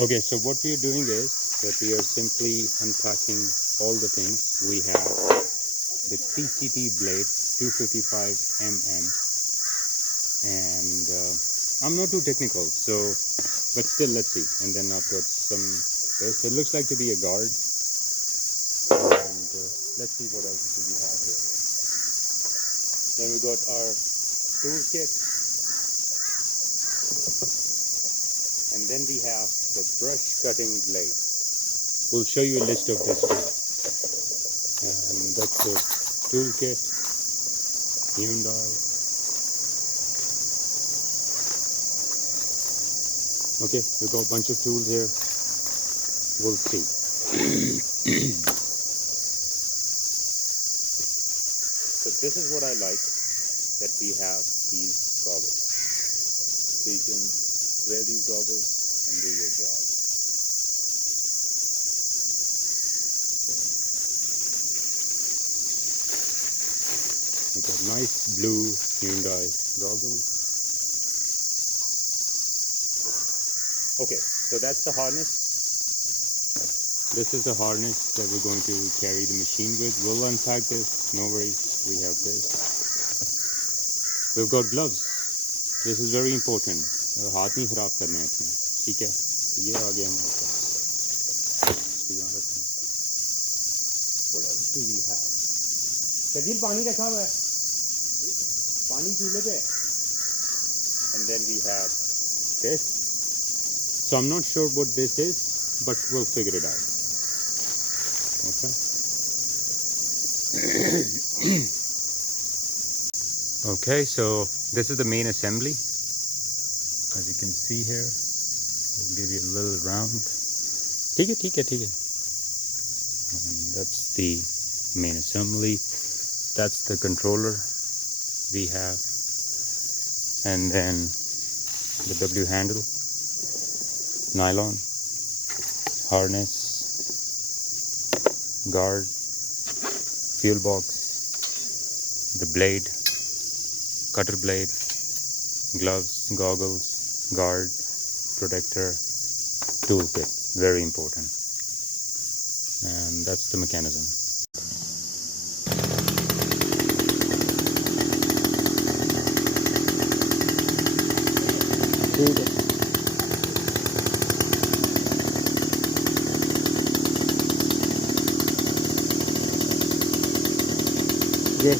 Okay, so what we are doing is that we are simply unpacking all the things. We have the TCT blade, 255 mm, and I'm not too technical, so but still let's see. And then I've got some this. It looks like to be a guard, and let's see what else do we have here. Then we got our toolkit, and then we have the brush cutting blade. We'll show you a list of this too. And that's the toolkit, Hyundai. Okay, we've got a bunch of tools here. We'll see. So this is what I like, that we have these goggles. So you can wear these goggles and do your job. We've got nice blue Hyundai goggles. Okay, so that's the harness. This is the harness that we're going to carry the machine with. We'll unpack this, no worries. We have this. We've got gloves. This is very important. हाथ नहीं खराब करने हैं अपने, ठीक है? ये आ गया हमारे पास. इसको यहाँ रखते हैं. What else do we have? Sharjeel पानी रखा हुआ है. पानी चूल्हे पे. And then we have this. So I'm not sure what this is, but we'll figure it out. Okay. Okay, so this is the main assembly. As you can see here, we'll give you a little round. ठीक है. And that's the main assembly. That's the controller we have. And then the W handle, nylon, harness, guard, fuel box, the blade, cutter blade, gloves, goggles, guard, protector, toolkit, very important. And that's the mechanism. Yeah.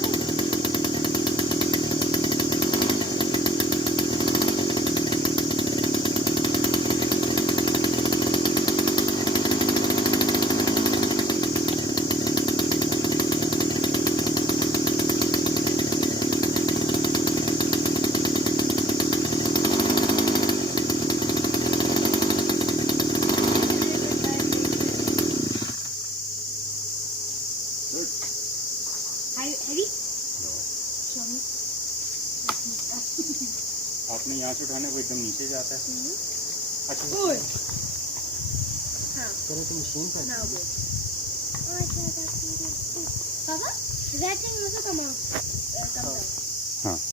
Heavy? No. Show me. आपने यहाँ से उठाने को एकदम नीचे जाता है. अच्छा. Good. हाँ. करो तो मशीन पर. Now good. Papa, that thing also come out. Come down. हाँ.